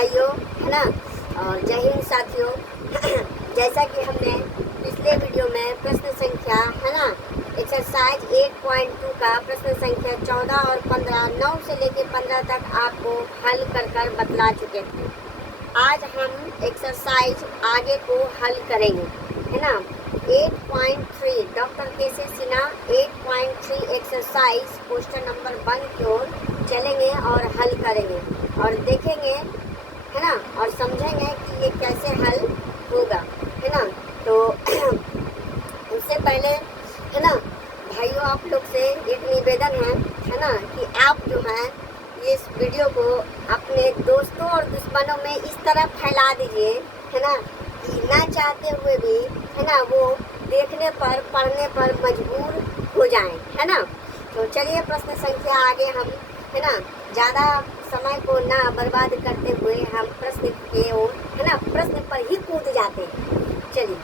भाइयों, है ना। और जय हिंद साथियों। जैसा कि हमने पिछले वीडियो में प्रश्न संख्या, है ना, एक्सरसाइज 8.2 का प्रश्न संख्या 14 और 15, 9 से लेकर 15 तक आपको हल कर बतला चुके थे। आज हम एक्सरसाइज आगे को हल करेंगे, है ना। 8.3 doctor KC. Sinha 8.3 exercise question number 1 की ओर चलेंगे और हल करेंगे और देखेंगे, है ना, और समझेंगे कि ये कैसे हल होगा, है ना। तो उससे पहले, है ना भाइयों, आप लोग से एक निवेदन है ना, कि आप जो है इस वीडियो को अपने दोस्तों और दुश्मनों में इस तरह फैला दीजिए, है ना, कि ना चाहते हुए भी, है ना, वो देखने पर पढ़ने पर मजबूर हो जाएं, है ना। तो चलिए प्रश्न संख्या आगे हम, है ना, ज़्यादा समय को ना बर्बाद करते हुए हम प्रश्न के ओर, है ना, प्रश्न पर ही कूद जाते हैं। चलिए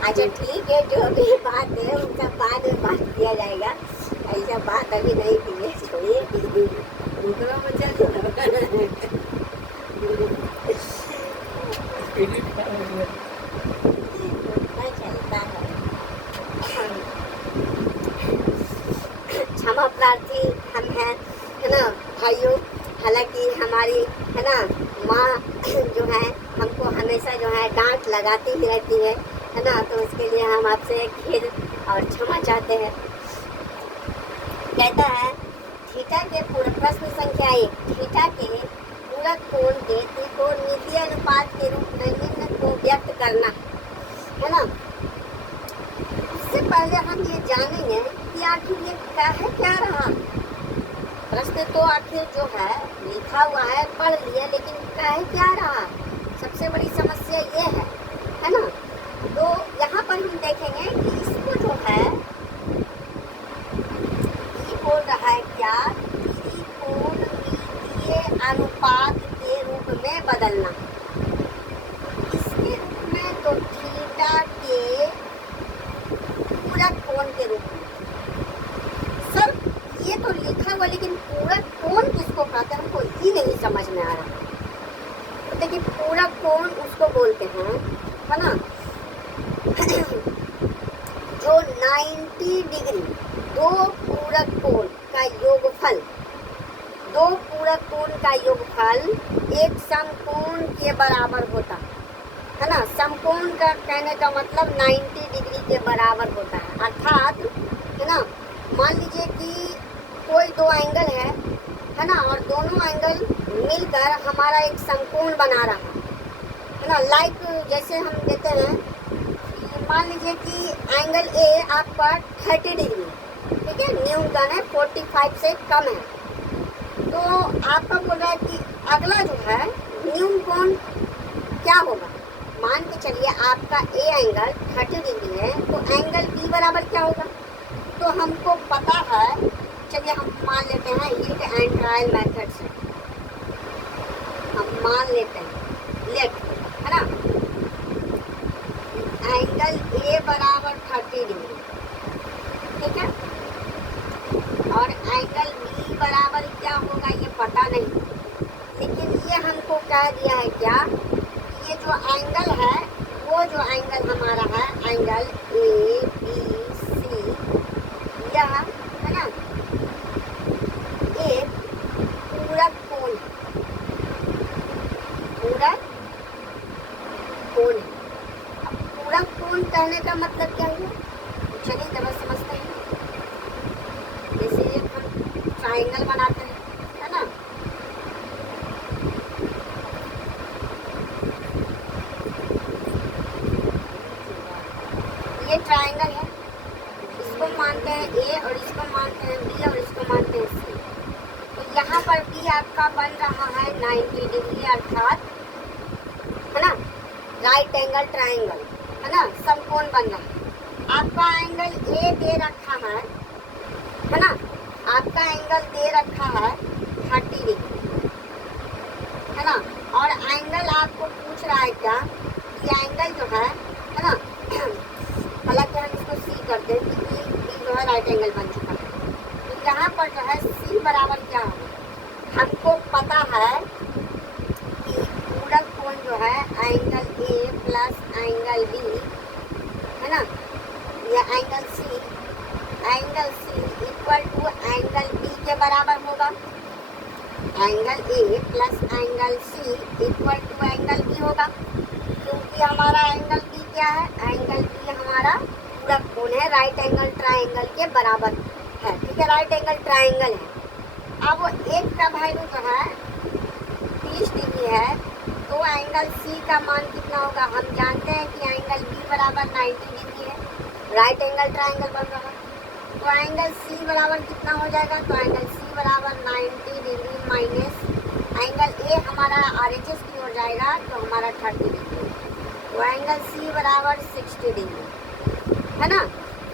अच्छा ठीक है, जो भी बात है उनका बाद में बात किया जाएगा। ऐसा बात अभी नहीं की है, छोड़िए। दूसरा में चलता है। क्षमा प्रार्थी हम हैं, है ना भाइयों। हालांकि हमारी, है ना, माँ जो है हमको हमेशा जो है डांट लगाती ही रहती है ना। तो उसके लिए हम आपसे खेद और क्षमा चाहते हैं। कहता है थीटा के पूरक, प्रश्न संख्या 1, थीटा के पूरक कोण के त्रिकोणमितीय अनुपात के रूप में निम्न को व्यक्त करना, है ना। इससे पहले हम ये जानेंगे कि आखिर ये क्या रहा। प्रश्न तो आखिर जो है लिखा हुआ है, पढ़ लिया, लेकिन क्या रहा, सबसे बड़ी समस्या ये है ना। तो यहाँ पर हम देखेंगे कि इसको जो है ये बोल रहा है क्या, त्रिकोणमितीय अनुपात के रूप में बदलना। इसके रूप में तो थीटा के पूरक कोण के रूप में। सर ये तो लिखा हुआ, लेकिन पूरक कोण किसको कहते हैं, हमको ही नहीं समझ में आ रहा। तो देखिए पूरक कोण उसको बोलते हैं, है ना, जो 90 डिग्री दो पूरक कोण का योगफल, दो पूरक कोण का योगफल एक समकोण के बराबर होता है ना। समकोण का कहने का मतलब 90 डिग्री के बराबर होता है। अर्थात, है ना, मान लीजिए कि कोई दो एंगल है ना, और दोनों एंगल मिलकर हमारा एक समकोण बना रहा है ना। लाइक जैसे हम देते हैं, मान लीजिए कि एंगल ए आपका 30 डिग्री, ठीक है, न्यूटन है, 45 से कम है। तो आपका बोल रहा है कि अगला जो है न्यून कोण क्या होगा। मान के चलिए आपका ए एंगल 30 डिग्री है, तो एंगल बी बराबर क्या होगा। तो हमको पता है, चलिए हम मान लेते हैं हीट एंड ट्रायल मेथड से हम मान लेते हैं लेट, है ना, एंगल ए बराबर 30 डिग्री, ठीक है, और एंगल बी बराबर क्या होगा ये पता नहीं, लेकिन ये हमको कह दिया है क्या, ये जो एंगल है, वो जो एंगल हमारा है, एंगल ए बी सी, यह, है ना, एक पूरक कोण, पूरक कोण है। अब पूरक कोण कहने का मतलब क्या हुआ, चलिए जरा समझते हैं। जैसे एक हम ट्राइंगल बनाते हैं, है ना, ये ट्राइंगल है, इसको मानते हैं ए और इसको मानते हैं बी और इसको मानते हैं सी। तो यहाँ पर भी आपका बन रहा है 90 डिग्री, अर्थात, है ना, राइट एंगल ट्राइंगल, है ना, समकोण बन रहा है। आपका एंगल ए दे रखा है ना, आपका एंगल दे रखा है 30 डिग्री, है ना, और एंगल आपको पूछ रहा है क्या, ये एंगल जो है ना, हालांकि हम इसको सी करते हैं कि बी जो है राइट एंगल बन चुका है। तो यहाँ पर जो है सी बराबर क्या होगा, हमको पता है कि पूरक कोण जो है angle A plus angle B है ना, या angle C equal to angle B के बराबर होगा। Angle A plus angle C equal to angle B होगा, क्योंकि हमारा एंगल बी क्या है, एंगल बी हमारा पूरक कोण है, राइट एंगल ट्राइंगल के बराबर है। ठीक है, राइट एंगल ट्राइंगल है। अब एक का वैल्यू जो है 30 डिग्री है, तो एंगल सी का मान कितना होगा, हम जानते हैं कि एंगल बी बराबर 90 डिग्री है, राइट एंगल ट्राइंगल बन रहा है। तो एंगल सी बराबर कितना हो जाएगा, तो एंगल सी बराबर 90 डिग्री माइनस एंगल ए हमारा RHS की ओर जाएगा तो हमारा 30 डिग्री, तो एंगल सी बराबर 60 डिग्री है ना।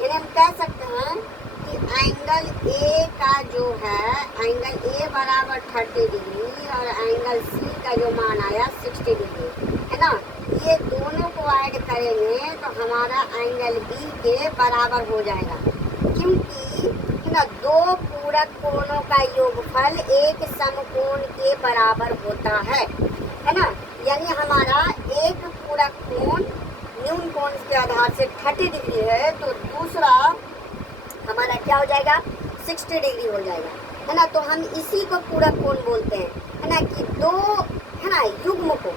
यानी हम कह सकते हैं कि एंगल ए का जो है, एंगल ए बराबर 30 डिग्री और एंगल सी का जो मान आया 60 डिग्री है ना, ये दोनों को ऐड करेंगे तो हमारा एंगल बी के बराबर हो जाएगा, क्योंकि है ना दो पूरक कोणों का योगफल एक समकोण के बराबर होता है ना। यानी हमारा एक पूरक कोण न्यून कोण के आधार से 30 डिग्री है, तो दूसरा हमारा क्या हो जाएगा, 60 डिग्री हो जाएगा है ना। तो हम इसी को पूरक कोण बोलते हैं है ना, कि दो है ना युग्म को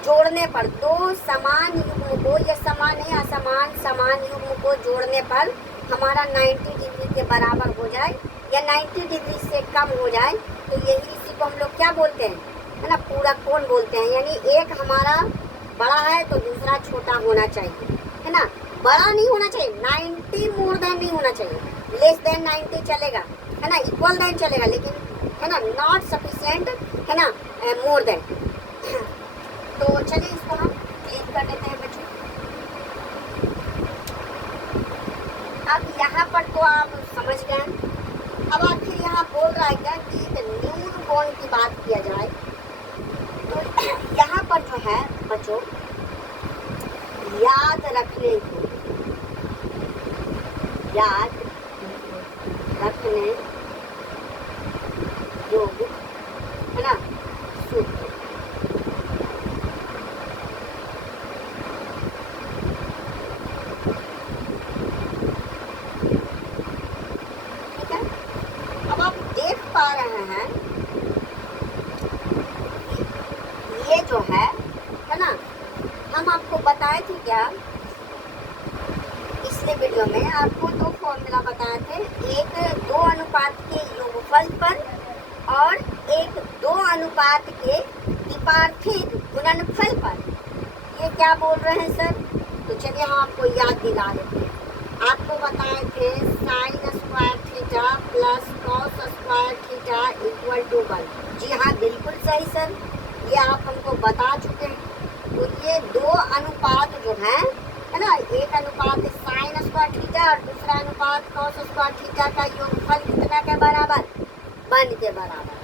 जोड़ने पर, दो समान युग्म को, या समान है असमान समान युग्म को जोड़ने पर हमारा 90 डिग्री के बराबर हो जाए या 90 डिग्री से कम हो जाए, तो यही इसी को हम लोग क्या बोलते हैं है ना, पूरक कोण बोलते हैं। यानी एक हमारा बड़ा है तो दूसरा छोटा होना चाहिए है ना, बड़ा नहीं होना चाहिए, 90 मोर देन नहीं होना चाहिए, लेस देन 90 चलेगा है ना, इक्वल देन चलेगा, लेकिन है ना नॉट सफिशिएंट है ना मोर देन। तो चलिए इसको हम क्लिक कर लेते हैं बच्चों। अब यहाँ पर तो आप समझ गए। अब आखिर यहाँ बोल रहा है क्या कि न्यून कोण की बात किया जाए, तो यहाँ पर जो है बच्चों याद रखने योग्य है ना सूत्र, ठीक है। अब आप देख पा रहे हैं ये जो है ना, हम आपको बताए थे क्या पिछले वीडियो में, आपको दो फॉर्मूला बताए थे, एक 2 अनुपात के योगफल पर और एक 2 अनुपात के विपार्थिक गुणनफल पर। ये क्या बोल रहे हैं सर, तो चलिए हम आपको याद दिला देते हैं। आपको बताए थे sine square theta plus cos square theta equal to 1। जी हाँ बिल्कुल सही सर, ये आप हमको बता चुके हैं। तो ये 2 अनुपात जो है ना, एक अनुपात साइन स्क्वायर थीटा और दूसरा अनुपात कॉस स्क्वायर थीटा का योगफल कितना के बराबर, 1 के बराबर।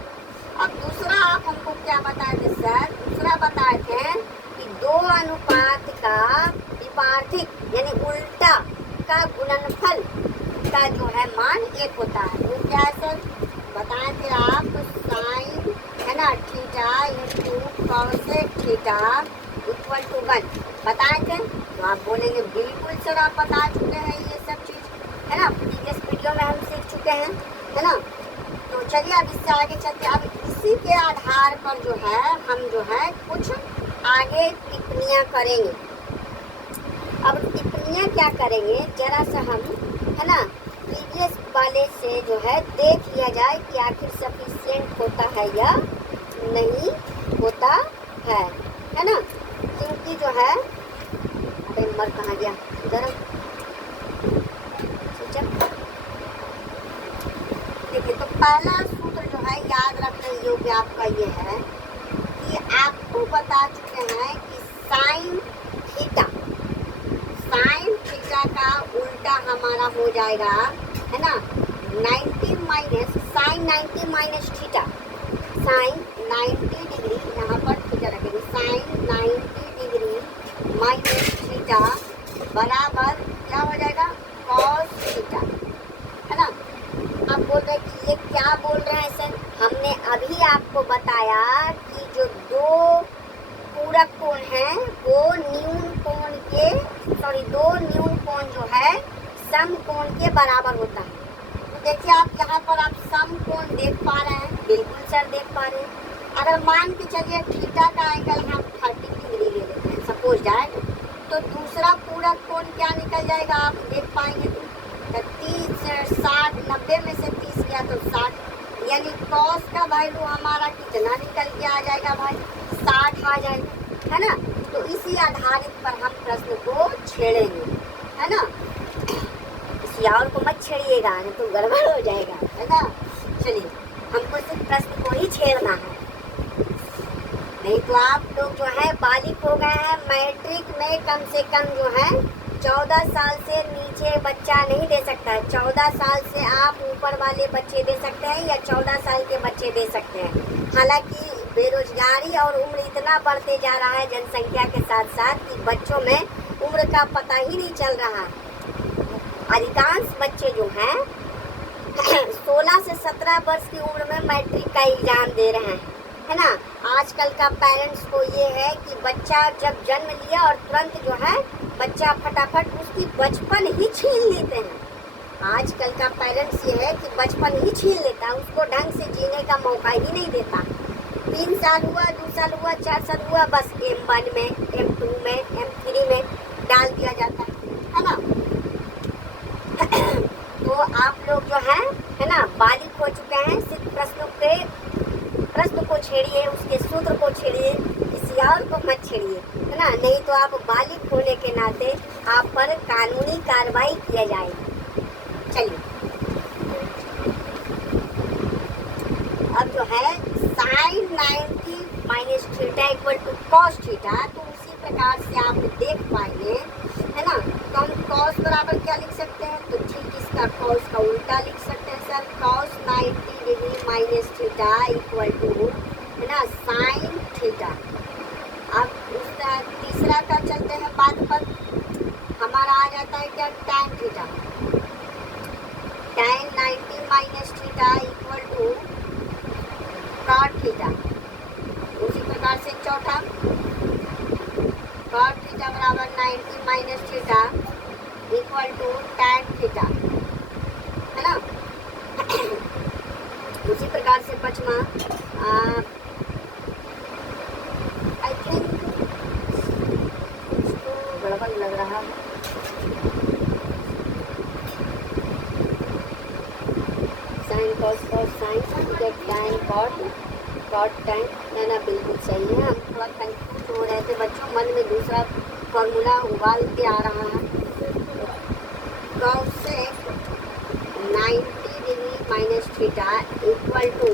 अब दूसरा आप हमको क्या बताए थे सर, दूसरा बताए थे कि 2 अनुपात का विपार्थिक यानी उल्टा का गुणनफल का जो है मान 1 होता है। वो क्या है सर, बताए थे आप, साइन है ना theta into cosec theta equal to 1 बताए थे। तो आप बोलेंगे बिल्कुल सर आप बता चुके हैं ये सब चीज़ है ना, प्रीवियस वीडियो में हम सीख चुके हैं है ना। तो चलिए अब इससे आगे चलते हैं। अब इसी के आधार पर जो है हम जो है कुछ आगे टिप्पणियाँ करेंगे। अब टिप्पणियाँ क्या करेंगे, जरा सा हम है ना प्रीवियस वाले से जो है देख लिया जाए कि आखिर सफिशिएंट होता है या नहीं होता है ना। क्योंकि जो है, अरे मर कहाँ गया इधर, देखिए तो पहला सूत्र जो है याद रखने योग्य आपका ये है कि आपको बता चुके हैं कि साइन थीटा का उल्टा हमारा हो जाएगा है ना 90 minus sine 90 minus theta, sine 90 degree यहाँ पर थीटा रखेंगे, साइन 90 डिग्री माइनस थीटा बराबर क्या हो जाएगा, कॉस बराबर होता है। तो देखिए आप यहाँ पर आप समकोण देख पा रहे हैं, बिल्कुल सर देख पा रहे हैं। अगर मान के चलिए थीटा का एंगल हम 30 डिग्री ले लेते हैं सपोज दैट, तो दूसरा पूरक कोण क्या निकल जाएगा आप देख पाएंगे। तो 30 60 90 में से 30 गया तो 60, यानी कॉस का वैल्यू हमारा कितना निकल के आ जाएगा भाई 60 आ जाएगा, है ना। तो इसी आधारित पर हम प्रश्न को छेड़ेंगे, है ना। किसी और को मत छेड़िएगा नहीं तो गड़बड़ हो जाएगा, है ना। चलिए हमको सिर्फ प्रश्न को ही छेड़ना है, नहीं तो आप लोग जो है बालिग हो गए हैं। मैट्रिक में कम से कम जो है 14 साल से नीचे बच्चा नहीं दे सकता है। 14 साल से आप ऊपर वाले बच्चे दे सकते हैं या 14 साल के बच्चे दे सकते हैं। हालांकि बेरोजगारी और उम्र इतना बढ़ते जा रहा है जनसंख्या के साथ साथ कि बच्चों में उम्र का पता ही नहीं चल रहा है। अधिकांश बच्चे जो हैं 16 से 17 वर्ष की उम्र में मैट्रिक का एग्जाम दे रहे हैं, है ना। आजकल का पेरेंट्स को ये है कि बच्चा जब जन्म लिया और तुरंत जो है बच्चा फटाफट उसकी बचपन ही छीन लेते हैं। आजकल का पेरेंट्स ये है कि बचपन ही छीन लेता है, उसको ढंग से जीने का मौका ही नहीं देता। 3 साल हुआ, 2 साल हुआ, 4 साल हुआ, बस M1 में, M2 में, M3 में डाल दिया जाता है ना। तो आप लोग जो है ना बालिग हो चुके हैं। सिर्फ प्रश्न को छेड़िए, उसके सूत्र को छेड़िए, किसी और को मत छेड़िए, है ना। नहीं तो आप बालिग होने के नाते आप पर कानूनी कार्रवाई किया जाएगी। चलिए अब जो है sin 90 minus theta equal to cos theta, तो उसी प्रकार से आप देख पाएंगे, है ना। तो हम कॉस बराबर क्या लिख सकते हैं, तो ठीक इसका कॉस का उल्टा लिख सकते हैं sir. Cos 90 degree minus theta equal to, है ना, साइन थीटा। अब उसका तीसरा का चलते हैं बाद पर, हमारा आ जाता है क्या tan theta. tan 90 minus theta equal to cot theta. उसी प्रकार से चौथा cot थीटा बराबर 90 minus theta equal to tan theta, है ना। उसी प्रकार से पांचवा आई थिंक इसको गड़बड़ लग रहा है, sine cos cos sine get tan cot tan, ना बिल्कुल सही है। हम थोड़ा कंफ्यूज हो रहे थे बच्चों, मन में दूसरा फॉर्मूला उबाल के आ रहा है। Cosec 90 degree minus theta equal to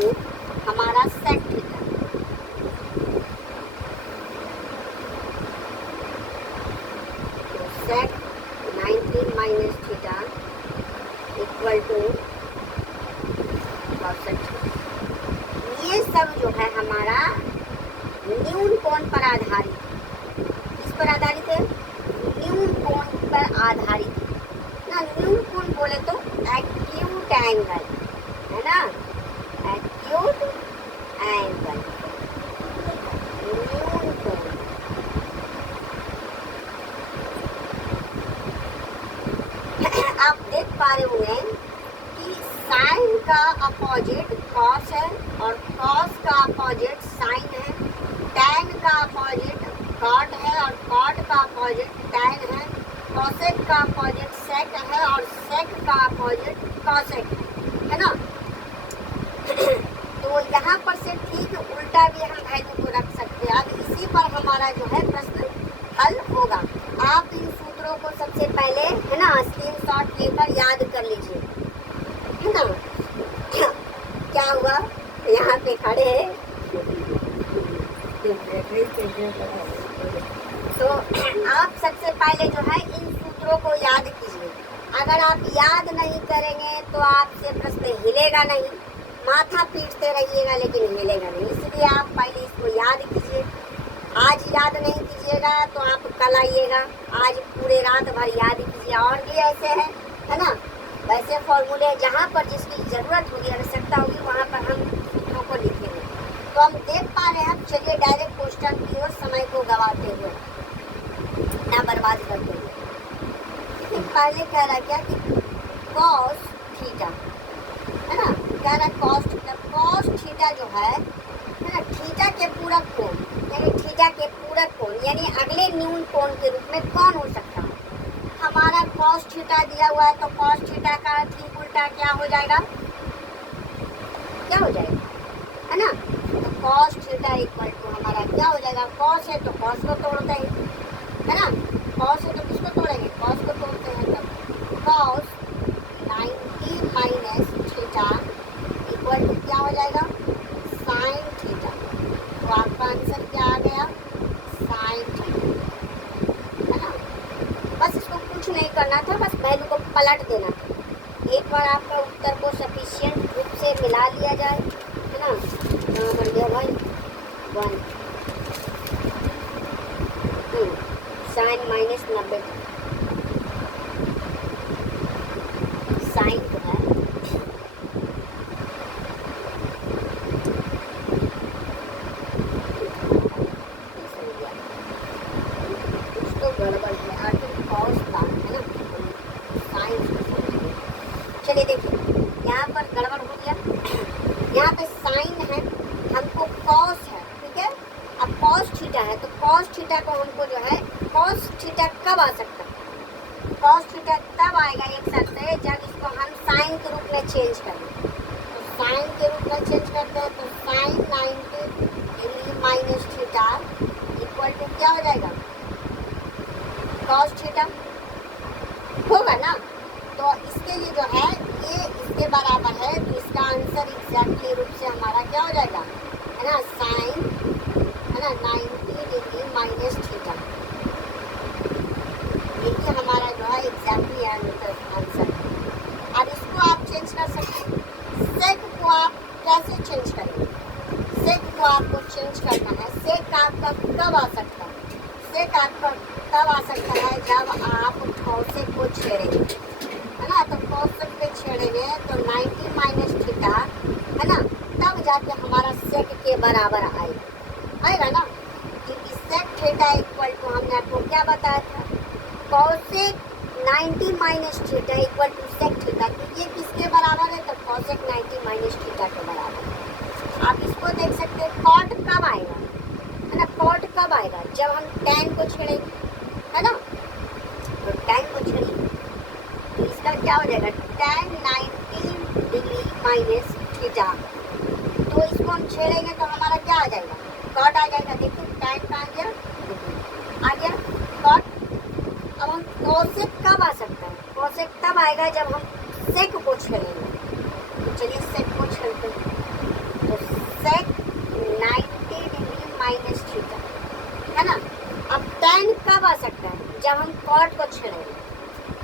हमारा सेक थीटा। तो sec 90 minus theta equal to cosec theta. ये सब जो है हमारा न्यून कोण पर आधारित, किस पर आधारित है, न्यून कोण पर आधारित ना। न्यून कोण बोले तो एक्यूट एंगल, है ना, एक्यूट एंगल, न्यून कोण। आप देख पा रहे होंगे कि साइन का अपोजिट कॉस है और कॉस का अपोजिट साइन है, टैन का अपोजिट कॉट है और कॉट का अपोजिट टैन है, कॉसेक का अपोजिट सेक है और सेक का अपोजिट कॉसेक है ना। तो यहाँ पर से ठीक उल्टा भी हम वैल्यू को रख सकते हैं। अब इसी पर हमारा जो है प्रश्न हल होगा। आप इन सूत्रों को सबसे पहले, है ना, स्क्रीनशॉट लेकर याद कर लीजिए, है ना। क्या हुआ, यहाँ पे खड़े हैं तो आप सबसे पहले जो है इन सूत्रों को याद कीजिए। अगर आप याद नहीं करेंगे तो आपसे प्रश्न हिलेगा नहीं, माथा पीटते रहिएगा लेकिन हिलेगा नहीं। इसलिए आप पहले इसको याद कीजिए। आज याद नहीं कीजिएगा तो आप कल आइएगा, आज पूरे रात भर याद कीजिए। और भी ऐसे है ना, वैसे फॉर्मूले जहाँ पर जिसकी ज़रूरत होगी, आवश्यकता होगी, वहाँ पर हम सूत्रों को लिखेंगे। तो हम देख पा रहे हैं, चलिए डायरेक्ट क्वेश्चन की ओर समय को गवाते हुए, ना बर्बाद करते हुए। लेकिन पहले कह रहा क्या कि कॉस थीटा, है ना, कह रहा है कॉस थीटा। कॉस थीटा जो है ना, थीटा के पूरक कोण, यानी थीटा के पूरक कोण यानी अगले न्यून कोण के रूप में कौन हो सकता है? हमारा कॉस थीटा दिया हुआ है, तो कॉस थीटा का ठीक उल्टा क्या हो जाएगा? क्या हो जाएगा, है ना? तो कॉस थीटा इक्वल टू हमारा क्या हो जाएगा? कॉस है तो कॉस को तोड़ते हैं, है ना? कॉस है तो किसको तोड़ेंगे? कॉस को तोड़ते हैं। तब cos 90 minus theta equal to क्या हो जाएगा? Sine theta. तो आपका आंसर क्या आ गया? साइन थीटा, है ना? बस इसको कुछ नहीं करना था, बस वैल्यू को पलट देना था। एक बार आपका उत्तर को सफिशिएंट रूप से मिला लिया जाए, है ना? कहाँ बन गया भाई? 1 साइन माइनस 90, साइन जो है कुछ तो गड़बड़ है, आखिर कॉस का, है ना? साइन, चलिए देखिए यहाँ पर गड़बड़ हो गया। यहाँ पे साइन है, हमको कॉस है, ठीक है? अब कॉस थीटा है, तो कॉस थीटा को हमको जो है, कॉस थीटा कब आ सकता है? कॉस थीटा तब आएगा एक शर्त है, जब इसको हम साइन के रूप में चेंज करें। तो साइन के रूप में चेंज करते हैं, तो sine 90 degree minus theta equal to क्या हो जाएगा? कॉस थीटा होगा ना? तो इसके लिए जो है ये इसके बराबर है, तो इसका आंसर एग्जैक्टली रूप से हमारा क्या हो जाएगा, है ना? साइन, है ना, 90 डिग्री माइनस थीटा। देखिए हमारा जो है एग्जैक्टली आंसर। अब इसको आप चेंज कर सकते हैं। सेक को आप कैसे चेंज करेंगे? सेक को आपको चेंज करना है। सेक आपका कब आ सकता है? सेक आपका तब आ सकता है जब आप कॉसेक को छेड़ेंगे, है ना? तो कॉसेक पे छेड़ेंगे तो 90 माइनस थीटा, है ना, तब जाके हमारा सेक के बराबर आएगा ना? क्योंकि सेक थीटा इक्वल टू हमने आपको क्या बताया था? Cosec 90 minus theta equal to sec theta. तो ये किसके बराबर है? तो कॉसेक 90 माइनस थीटा के बराबर है। आप इसको देख सकते हैं, कॉट कब आएगा, है ना? कॉट कब आएगा? जब हम टैन को छेड़ेंगे, है ना? तो टैन को छेड़ेंगे तो इसका क्या हो जाएगा? Tan 90 degree minus theta. तो इसको हम छेड़ेंगे तो हमारा क्या आ जाएगा? कॉट आ जाएगा। देखिए टैन का आ गया, आ गया कॉट। अब हम कॉसेक कब आ सकता है? कॉसेक तब आएगा जब हम सेक को छेड़ेंगे। तो चलिए सेक को छेड़ते हैं। तो सेक 90 डिग्री माइनस थीटा, है ना? अब टैन कब आ सकता है? जब हम कॉट को छेड़ेंगे।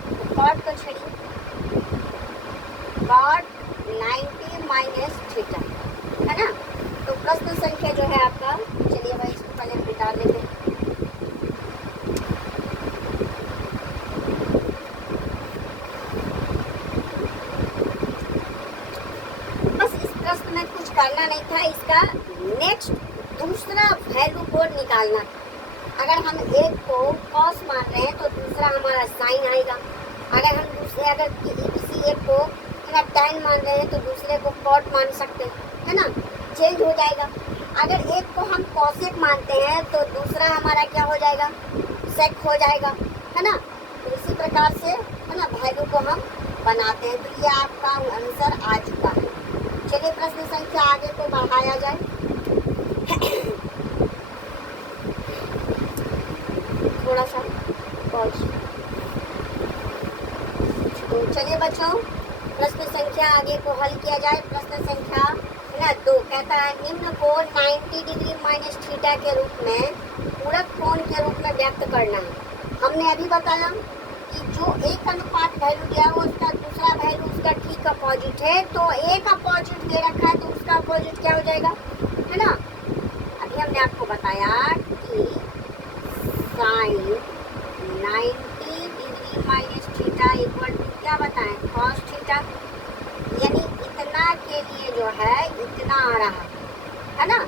तो कॉट को छेड़िए, कॉट 90 माइनस थीटा, है ना? तो प्रश्न संख्या जो है आपका, चलिए भाई इसको पहले हम मिटा लेते हैं। बस इस प्रश्न में कुछ करना नहीं था, इसका नेक्स्ट दूसरा वैल्यू को निकालना। अगर हम एक को कॉस मान रहे हैं तो दूसरा हमारा साइन आएगा। अगर हम किसी एक को टैन मान रहे हैं तो दूसरे को कॉट मान सकते हैं, है ना? चेंज हो जाएगा। अगर एक को हम कॉसेक मानते हैं तो दूसरा हमारा क्या हो जाएगा? सेक हो जाएगा, है ना? तो इसी प्रकार से, है ना, वैल्यू को हम बनाते हैं। तो ये आपका आंसर आ चुका है। चलिए प्रश्न संख्या आगे को बढ़ाया जाए। थोड़ा सा पॉज। तो चलिए बच्चों प्रश्न संख्या आगे को हल किया जाए। प्रश्न संख्या, है ना, 2 कहता है निम्न को 90 डिग्री माइनस थीटा के रूप में पूरक कोण के रूप में व्यक्त करना है। हमने अभी बताया कि जो एक अनुपात वैल्यू दिया है उसका दूसरा वैल्यू उसका ठीक अपोजिट है। तो एक अपोजिट दे रखा है तो उसका अपोजिट क्या हो जाएगा, है ना? अभी हमने आपको बताया कि sine 90 degree minus theta equal to क्या बताएं? Cos theta. यानी इतना के लिए जो है इतना आ रहा है ना?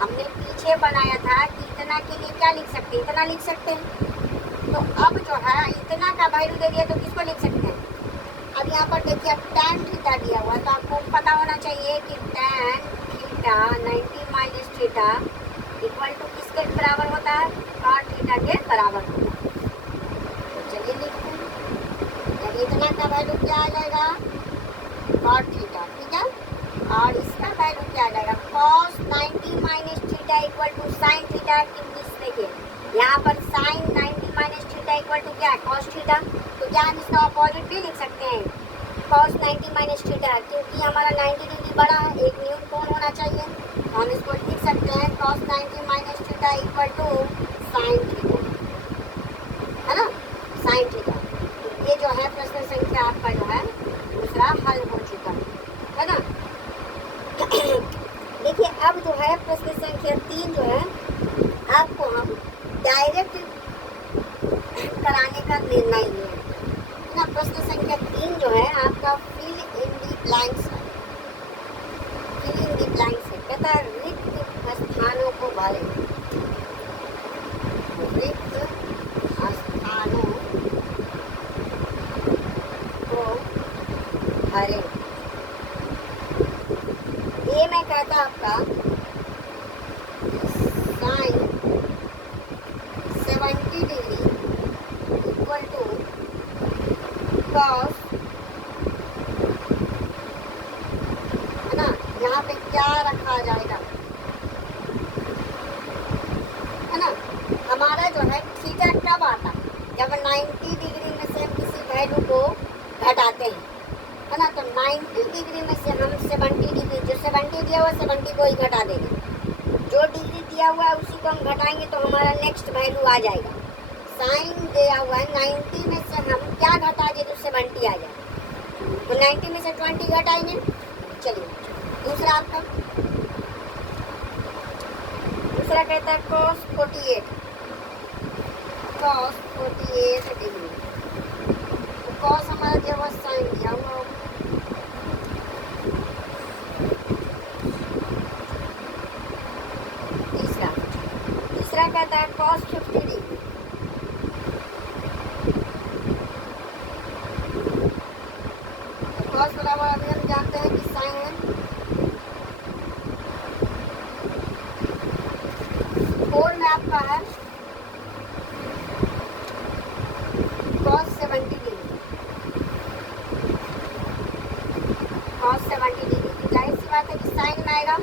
हमने पीछे बनाया था कि इतना के लिए क्या लिख सकते हैं? इतना लिख सकते हैं। तो अब जो है इतना का वैल्यू दे दिया तो किसको लिख सकते हैं? अब यहाँ पर देखिए अब tan थीटा दिया हुआ है, तो आपको पता होना चाहिए कि tan theta 90 minus theta equal to किसके बराबर होता है, cot थीटा के बराबर होता है। तो चलिए लिखते हैं, जब इतना का वैल्यू क्या आ जाएगा, cot थीटा, ठीक है, और इसका वैल्यू क्या आ जाएगा, cos 90 minus theta equal to sine theta. देखिए यहाँ पर sine 90 minus theta equal to क्या है, cos थीटा, तो क्या हम इसका अपोजिट भी लिख सकते हैं, cos 90 माइनस थीटा, क्योंकि हमारा 90 डिग्री बड़ा है, एक न्यून कोण होना चाहिए, तो हम इसको लिख सकते हैं cos 90 minus theta equal to sine theta, है ना, साइन थीटा। तो ये जो है प्रश्न संख्या आपका जो है दूसरा हल हो चुका है ना। देखिए अब जो है प्रश्न संख्या 3 जो है आपको हम डायरेक्ट कराने का निर्णय लिया है ना। प्रश्न संख्या 3 जो है आपका फिल इन दी ब्लैंक्स है, फिल इन दी ब्लैंक्स है, कहता है रिक्त स्थानों को भरें, रिक्त स्थानों को भरें। ये मैं कहता आपका sine 70 degree equal to cos, है ना, यहाँ पे क्या रखा जाएगा, है ना, हमारा जो है थीटा कब आता, जब 90 डिग्री में से हम किसी वैल्यू को घटाते हैं, है ना, तो 90 डिग्री में से हम 70 डिग्री, जो 70 दिया हुआ 70 को ही घटा देंगे, जो डिग्री दिया हुआ है उसी को हम घटाएंगे तो हमारा नेक्स्ट वैल्यू आ जाएगा। साइन दिया हुआ है 90 में से हम क्या घटा दें तो 70 आ जाए, तो 90 में से 20 घटाएंगे। चलिए दूसरा आपका, दूसरा कहता है cos 48, cos 48 डिग्री, तो cos हमारा दिया हुआ साइन दिया हुआ होगा, तीसरा कहता है cos 50 डिग्री, तो cos बराबर अभी हम जानते हैं कि साइन है, 4 में आपका है cos 70 डिग्री, cos 70 डिग्री, तो जाहिर सी बात है कि साइन में आएगा,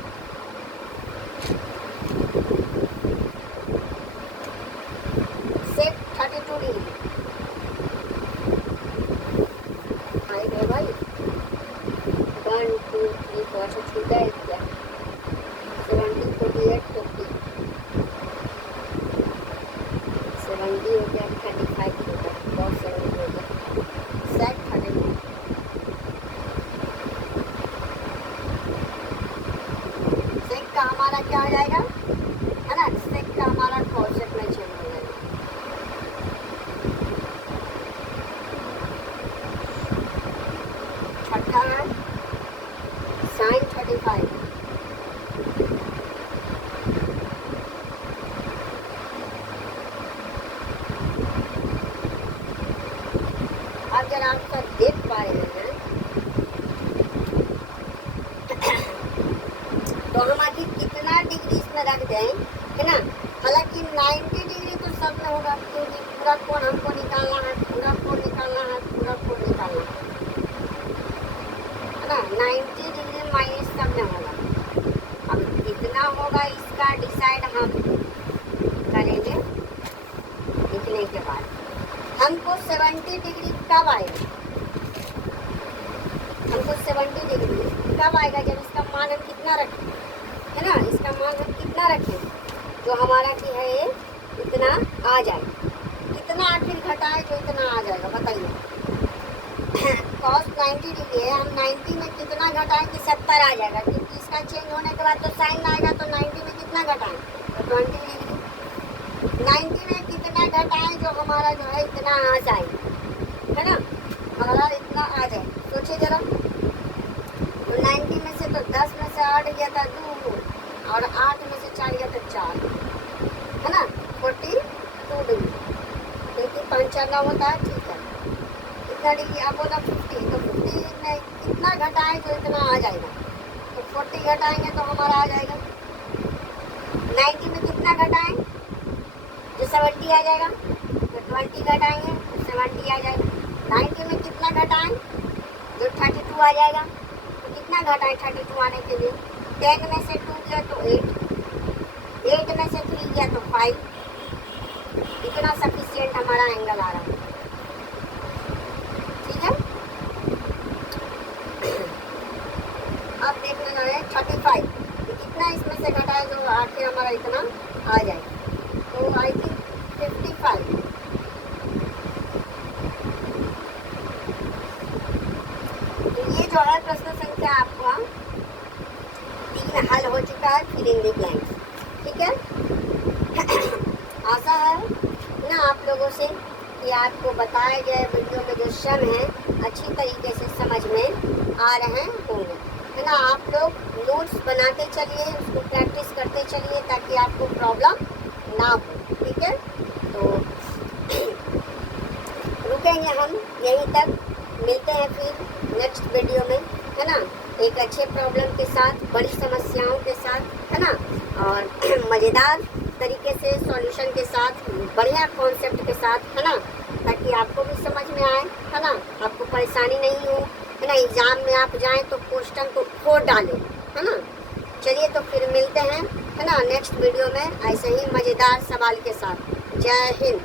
सेक 32 डिग्री आएगा भाई, 1 2 3 4 से छूटा है क्या, 70 48 50 70 हो गया, 35 हो गया, cos 70 हो गया, सेक 32, सेक का हमारा क्या आ जाएगा, है ना, सेक का हमारा कॉसेक में चेंज हो जाएगा। छठा है साइन 35, आप जरा आप सब देख पा रहे हैं तो हम आखिर कितना डिग्री इसमें रख दें, है ना, हालांकि 90 डिग्री तो सब में होगा, क्योंकि पूरा कोण हमको निकालना है, पूरा कोण निकालना है, पूरा कोण निकालना है ना, 90 डिग्री माइनस सब में होगा। अब कितना होगा इसका डिसाइड हम करेंगे लिखने के बाद। हमको 70 डिग्री कब आएगा, हमको 70 डिग्री कब आएगा, जब इसका मान हम कितना रखें, है ना, इसका मान हम कितना रखें जो हमारा की है ये इतना आ जाए, कितना आखिर घटाए जो इतना आ जाएगा, बताइए। cos 90 डिग्री है, हम 90 में कितना घटाएं कि 70 आ जाएगा, क्योंकि इसका चेंज होने के बाद तो साइन आएगा, तो 90 में कितना घटाएं तो 20 डिग्री, 90 में कितना घटाएं जो हमारा जो है इतना आ जाए, है ना, हमारा इतना आ जाए, सोचिए जरा, तो 90 में से तो 10 में से 8 गया था 2, और 8 में से 4 गया था 4, है ना, 42 डिग्री, क्योंकि 5 4 होता है, ठीक है, इतना डिग्री आप बोला 50, तो 50 में कितना घटाएं जो इतना आ जाएगा। तो 40 घटाएंगे तो हमारा आ जाएगा। 90 में कितना घटाएं जो 70 आ जाएगा। तो 20 घटाएंगे तो 70 आ जाएगा। 90 में कितना घटाएं जो 32 आ जाएगा। तो कितना घटाएं 32 आने के लिए। 10 में से 2 गया तो 8, 8 में से 3 गया तो 5। इतना सफिशियंट हमारा एंगल आ रहा है। ठीक है, अब देखने जा रहे हैं 35। कितना इसमें से घटाए जो आखिर हमारा इतना आ जाए। तो आई थिंक 55। तो ये जो है प्रश्न संख्या आपका 3 हल हो चुका है, फिल इन द ब्लैंक्स। ठीक है, आशा है ना आप लोगों से कि आपको बताए गए वीडियो में जो सम है अच्छी तरीके से समझ में आ रहे होंगे, है ना। आप लोग नोट्स बनाते चलिए, उसको प्रैक्टिस करते चलिए ताकि आपको प्रॉब्लम ना हो। ठीक है, तो रुकेंगे हम यहीं तक, मिलते हैं फिर नेक्स्ट वीडियो में, है ना। एक अच्छे प्रॉब्लम के साथ, बड़ी समस्याओं के साथ, है ना, और मज़ेदार तरीके से सॉल्यूशन के साथ, बढ़िया कॉन्सेप्ट के साथ, है ना, ताकि आपको भी समझ में आए, है ना, आपको परेशानी नहीं हो, है ना। एग्ज़ाम में आप जाएं तो क्वेश्चन को खोद डालें, है ना। चलिए तो फिर मिलते हैं, है ना, नेक्स्ट वीडियो में ऐसे ही मज़ेदार सवाल के साथ। जय हिंद।